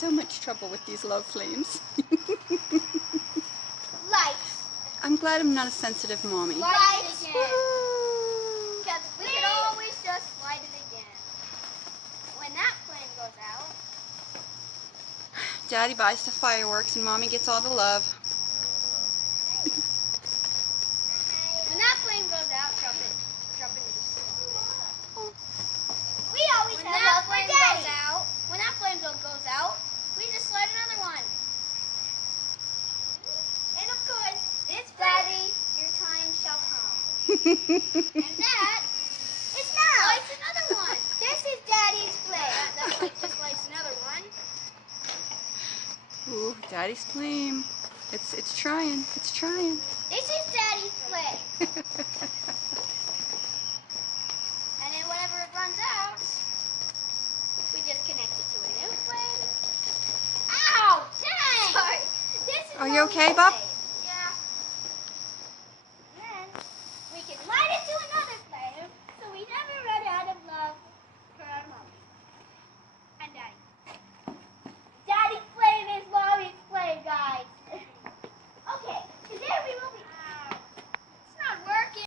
so much trouble with these love flames. Lights. I'm glad I'm not a sensitive mommy. Lights again. Because we can always just light it again. When that flame goes out. Daddy buys the fireworks and Mommy gets all the love. When that flame goes out, drop it into the sun. We always have love for Daddy. When that flame goes out, we just light another one. And of course, this Daddy, your time shall come. And that is now. Lights another one. This is Daddy's flame. That just lights another one. Ooh, Daddy's flame. It's trying. It's trying. This is Daddy's flame. And then whenever it runs out, we just connect it to a new flame. Ow! Dang! Sorry. This is Are you okay, Bob?